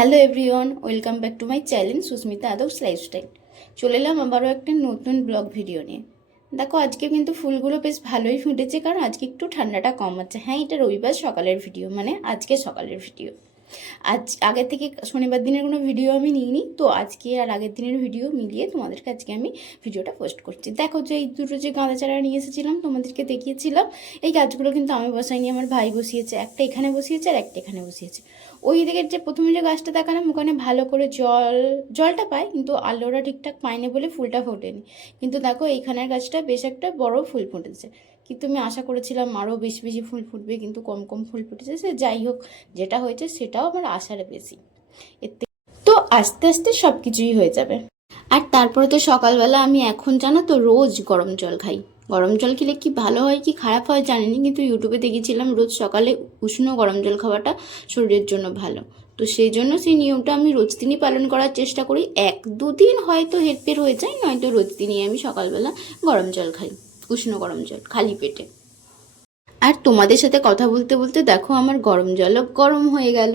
Hello everyone, welcome back to my channel Susmita আদব lifestyle. চলে এলাম আবারও একটা নতুন ব্লগ ভিডিও নিয়ে। দেখো, আজকে কিন্তু ফুলগুলো বেশ ভালোই ফুটেছে, কারণ আজকে একটু ঠান্ডাটা কম আছে। হ্যাঁ এটা রবিবার সকালের ভিডিও মানে আজকে সকালের ভিডিও। আজ আগের থেকে শনিবার দিনের কোনো ভিডিও আমি নিইনি, তো আজকে আর আগের দিনের ভিডিও মিলিয়ে তোমাদেরকে আজকে আমি ভিডিওটা পোস্ট করছি। দেখো যে এই দুটো যে গাঁদা চারা নিয়ে এসেছিলাম, তোমাদেরকে দেখিয়েছিলাম, এই গাছগুলো কিন্তু আমি বসাইনি, আমার ভাই বসিয়েছে, একটা এখানে বসিয়েছে আর একটা এখানে বসিয়েছে। ওই দিকের যে প্রথমে যে গাছটা দেখালাম, ওখানে ভালো করে জল, জলটা পায়, কিন্তু আলোটা ঠিকঠাক পায়নি বলে ফুলটা ফোটেনি। কিন্তু দেখো এইখানের গাছটা বেশ একটা বড় ফুল ফুটেছে। কিন্তু আমি আশা করেছিলাম আরও বেশি বেশি ফুল ফুটবে, কিন্তু কম কম ফুল ফুটেছে। সে যাই হোক, যেটা হয়েছে সেটাও আমার আশার বেশি। এতে তো আস্তে আস্তে সব কিছুই হয়ে যাবে। আর তারপরে তো সকালবেলা আমি এখন জানো তো রোজ গরম জল খাই। গরম জল খেলে কি ভালো হয়, কি খারাপ হয় জানিনি, কিন্তু ইউটিউবে দেখেছিলাম রোজ সকালে উষ্ণ গরম জল খাওয়াটা শরীরের জন্য ভালো। তো সেই জন্য সেই নিয়মটা আমি রোজ দিনই পালন করার চেষ্টা করি। এক, দুদিন হয়তো হেরফের হয়ে যায়, নয়তো রোজ দিনই আমি সকালবেলা গরম জল খাই। উষ্ণ গরম জল, খালি পেটে। আর তোমাদের সাথে কথা বলতে বলতে দেখো আমার গরম জলও গরম হয়ে গেল।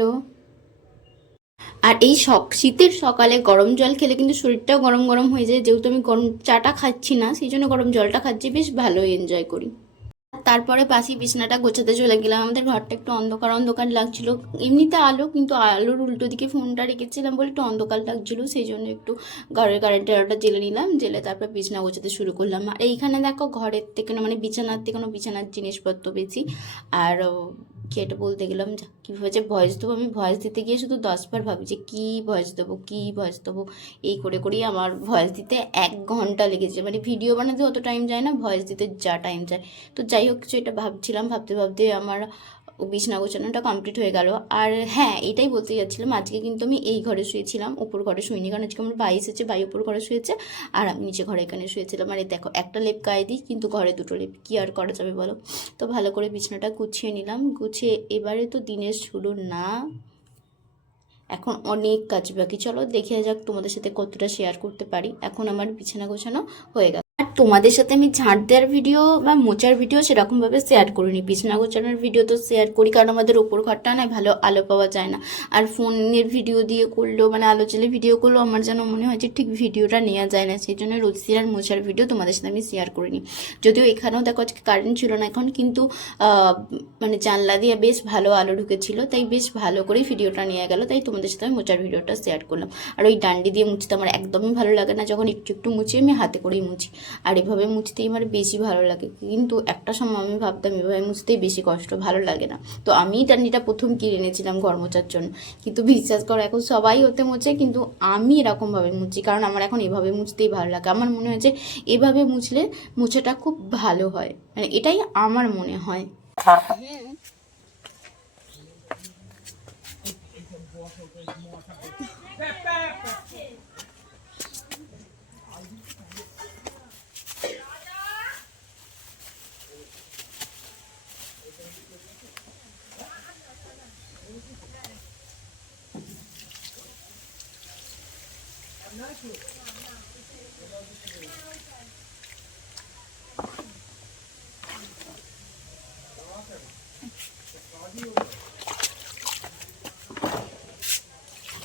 আর এই শীতের সকালে গরম জল খেলে কিন্তু শরীরটাও গরম গরম হয়ে যায়। যেহেতু আমি গরম চাটা খাচ্ছি না, সেই জন্য গরম জলটা খাচ্ছি, বেশ ভালোই এনজয় করি। তারপরে পাশি বিছানাটা গোছাতে চলে গেলাম। আমাদের ঘরটা একটু অন্ধকার অন্ধকার লাগছিল। এমনিতে আলো, কিন্তু আলোর উল্টো দিকে ফোনটা রেখেছিলাম বলে একটু অন্ধকার লাগছিল, সেই জন্য একটু ঘরের কারেন্টের আলোটা জেলে নিলাম, জেলে তারপর বিছানা গোছাতে শুরু করলাম। আর এইখানে দেখো ঘরের থেকে মানে বিছানার থেকে কোনো বিছানার জিনিসপত্র বেশি আর কি এটা বলতে গেলাম যা, কীভাবে যে ভয়েস দেবো আমি ভয়েস দিতে গিয়ে শুধু দশবার ভাবি যে কী ভয়েস দেবো কী ভয়েস দেবো এই করে করেই আমার ভয়েস দিতে এক ঘণ্টা লেগেছে। মানে ভিডিও বানাতে অত টাইম যায় না ভয়েস দিতে যা টাইম যায়। তো যাই হোক কিছু এটা ভাবছিলাম ভাবতে ভাবতে আমার বিছনা গোছানোটা কমপ্লিট হয়ে গেল। আর হ্যাঁ এটাই বলতে যাচ্ছিলাম, আজকে কিন্তু আমি এই ঘরে শুয়েছিলাম উপর ঘরে শুইনি। কারণ আজকে আমার বাই এসেছে বাই উপর ঘরে শুয়েছে, আর আমি নিচে ঘরে এখানে শুয়েছিলাম। আর দেখো, একটা লেপ গায়ে দিই, কিন্তু ঘরে দুটো লেপ, কী আর করা যাবে বলো? তো ভালো করে বিছানাটা গুছিয়ে নিলাম। গুছিয়ে এবারে তো দিনের শুরু না। এখন অনেক কাজ বাকি। চলো, দেখে যাক তোমাদের সাথে কতটা শেয়ার করতে পারি। এখন আমার বিছানা গোছানো হয়ে গেল। তোমাদের সাথে আমি ঝাঁট দেওয়ার ভিডিও বা মোচার ভিডিও সেরকমভাবে শেয়ার করিনি। বিছানা গোছানোর ভিডিও তো শেয়ার করি, কারণ আমাদের ওপর ঘরটা না ভালো আলো পাওয়া যায় না। আর ফোনের ভিডিও দিয়ে করলেও মানে আলো চলে ভিডিও করলেও আমার যেন মনে হয় যে ঠিক ভিডিওটা নেওয়া যায় না। সেই জন্য রোজির আর মোচার ভিডিও তোমাদের সাথে আমি শেয়ার করিনি। যদিও এখানেও দেখো আজকে কারেন্ট ছিল না এখন, কিন্তু মানে জানলা দিয়ে বেশ ভালো আলো ঢুকেছিল, তাই বেশ ভালো করেই ভিডিওটা নিয়ে গেল, তাই তোমাদের সাথে আমি মোচার ভিডিওটা শেয়ার করলাম। আর ওই ডান্ডি দিয়ে মুছতে আমার একদমই ভালো লাগে না, যখন একটু একটু মুছি আমি হাতে করেই মুছি। আর এভাবে মুছতেই আমার বেশি ভালো লাগে। কিন্তু একটা সময় আমি ভাবতাম, এভাবে মুছতেই বেশি কষ্ট, ভালো লাগে না। তো আমি ডান্ডিটা প্রথম কিনে এনেছিলাম ঘর মোছার জন্য। কিন্তু বিশ্বাস করো, এখন সবাই হতে মুছে, কিন্তু আমি এরকমভাবে মুছি। কারণ আমার এখন এভাবে মুছতেই ভালো লাগে। আমার মনে হয় যে এভাবে মুছলে মুছাটা খুব ভালো হয়। মানে এটাই আমার মনে হয়।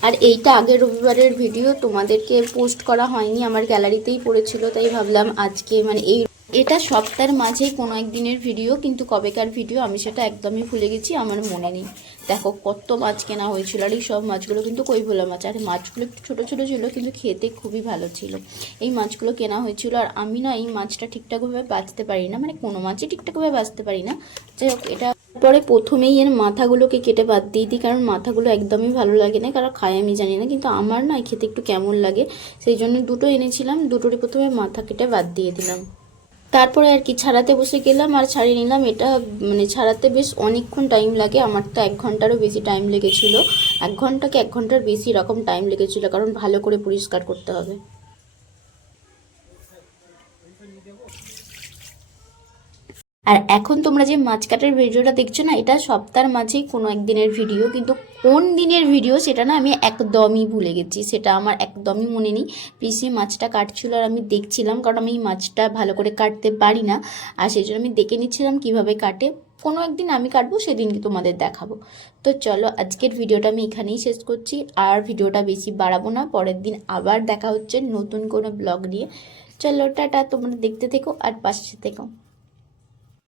আর এইটা আগের রবিবারের ভিডিও তোমাদেরকে পোস্ট করা হয়নি, আমার গ্যালারিতেই পড়েছিল, তাই ভাবলাম আজকে মানে এই এটা সপ্তাহের মাঝেই কোনো একদিনের ভিডিও কিন্তু কবেকার ভিডিও আমি সেটা একদমই ভুলে গেছি, আমার মনে নেই। দেখো, কত মাছ কেনা হয়েছিল, আর এই সব মাছগুলো কিন্তু কই ভোলা মাছ, আর মাছগুলো একটু ছোটো ছোটো ছিল, কিন্তু খেতে খুবই ভালো ছিল। এই মাছগুলো কেনা হয়েছিল, আর আমি না এই মাছটা ঠিকঠাকভাবে বাঁচতে পারি না মানে কোনো মাছই ঠিকঠাকভাবে বাঁচতে পারি না। যাই হোক, এটা পরে প্রথমেই এর মাথাগুলোকে কেটে বাদ দিয়ে দিই, কারণ মাথাগুলো একদমই ভালো লাগে না কারণ খায় আমি জানি না, কিন্তু আমার না খেতে একটু কেমন লাগে। সেই জন্য দুটো এনেছিলাম, দুটোরই প্রথমে মাথা কেটে বাদ দিয়ে দিলাম। তারপরে আর কি ছাড়াতে বসে গেলাম আর ছাড়িয়ে নিলাম। এটা মানে ছাড়াতে বেশ অনেকক্ষণ টাইম লাগে। আমার তো এক ঘন্টারও বেশি টাইম লেগেছিল। এক ঘন্টাকে এক ঘণ্টার বেশি রকম টাইম লেগেছিল। কারণ ভালো করে পরিষ্কার করতে হবে। আর এখন তোমরা যে মাছ কাটার ভিডিওটা দেখছ না, এটা সপ্তাহের মাঝেই কোনো একদিনের ভিডিও, কিন্তু কোন দিনের ভিডিও সেটা না আমি একদমই ভুলে গেছি, সেটা আমার একদমই মনে নেই। পিসি মাছটা কাটছিল আর আমি দেখছিলাম, কারণ আমি মাছটা ভালো করে কাটতে পারি না, আর সেই জন্য আমি দেখে নিচ্ছিলাম কীভাবে কাটে। কোনো একদিন আমি কাটবো, সেদিনকে তোমাদের দেখাবো। তো চলো, আজকের ভিডিওটা আমি এখানেই শেষ করছি, আর ভিডিওটা বেশি বাড়াবো না, পরের দিন আবার দেখা হচ্ছে নতুন কোনো ব্লগ নিয়ে। চলো, টাটা, তোমরা দেখতে থেকো আর পাশে থেকো।